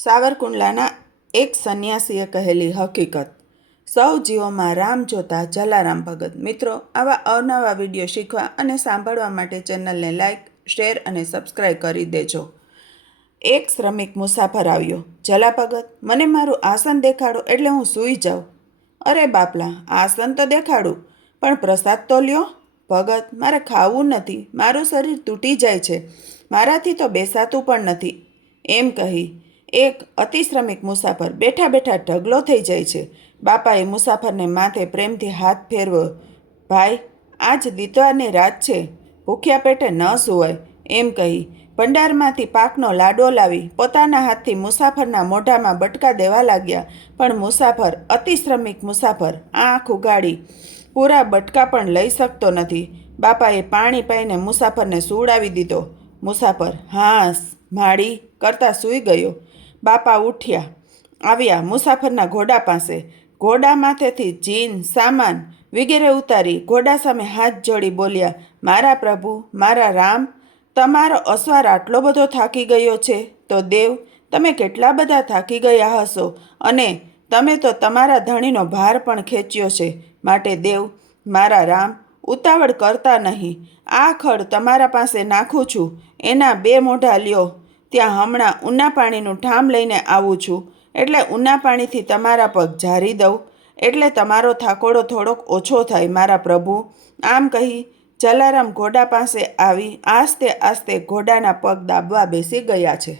સાવરકુંડલાના એક સંન્યાસીએ કહેલી હકીકત. સૌ જીવોમાં રામ જોતા જલારામ ભગત. મિત્રો, આવા અવનવા વિડીયો શીખવા અને સાંભળવા માટે ચેનલને લાઇક, શેર અને સબસ્ક્રાઈબ કરી દેજો. એક શ્રમિક મુસાફર આવ્યો. જલા ભગત, મને મારું આસન દેખાડો એટલે હું સૂઈ જાઉં. અરે બાપલા, આસન તો દેખાડું, પણ પ્રસાદ તો લ્યો. ભગત, મારે ખાવું નથી, મારું શરીર તૂટી જાય છે, મારાથી તો બેસાતું પણ નથી. એમ કહી એક અતિશ્રમિક મુસાફર બેઠા બેઠા ઢગલો થઈ જાય છે. બાપાએ મુસાફરને માથે પ્રેમથી હાથ ફેરવ્યો. ભાઈ, આજ દિતવારની રાત છે, ભૂખ્યા પેટે ન સૂવાય. એમ કહી ભંડારમાંથી પાકનો લાડવો લાવી પોતાના હાથથી મુસાફરના મોઢામાં બટકા દેવા લાગ્યા. પણ મુસાફર, અતિશ્રમિક મુસાફર આંખ ઉગાડી પૂરા બટકા પણ લઈ શકતો નથી. બાપાએ પાણી પાઈને મુસાફરને સુવડાવી દીધો. મુસાફર હાંસ માડી કરતા સૂઈ ગયો. બાપા ઉઠ્યા, આવ્યા મુસાફરના ઘોડા પાસે. ઘોડા માથેથી જીન, સામાન વગેરે ઉતારી ઘોડા સામે હાથ જોડી બોલ્યા, મારા પ્રભુ, મારા રામ, તમારો અસવાર આટલો બધો થાકી ગયો છે તો દેવ, તમે કેટલા બધા થાકી ગયા હશો, અને તમે તો તમારા ધણીનો ભાર પણ ખેંચ્યો છે. માટે દેવ, મારા રામ, ઉતાવળ કરતા નહીં. આ ખડ તમારા પાસે નાખું છું, એના 2 મોઢા લ્યો. ત્યાં હમણાં ઊના પાણીનું ઠામ લઈને આવું છું, એટલે ઊના પાણીથી તમારા પગ ઝારી દઉં, એટલે તમારો થાકોડો થોડોક ઓછો થાય મારા પ્રભુ. આમ કહી જલારામ ઘોડા પાસે આવી આસ્તે આસ્તે ઘોડાના પગ દાબવા બેસી ગયા છે.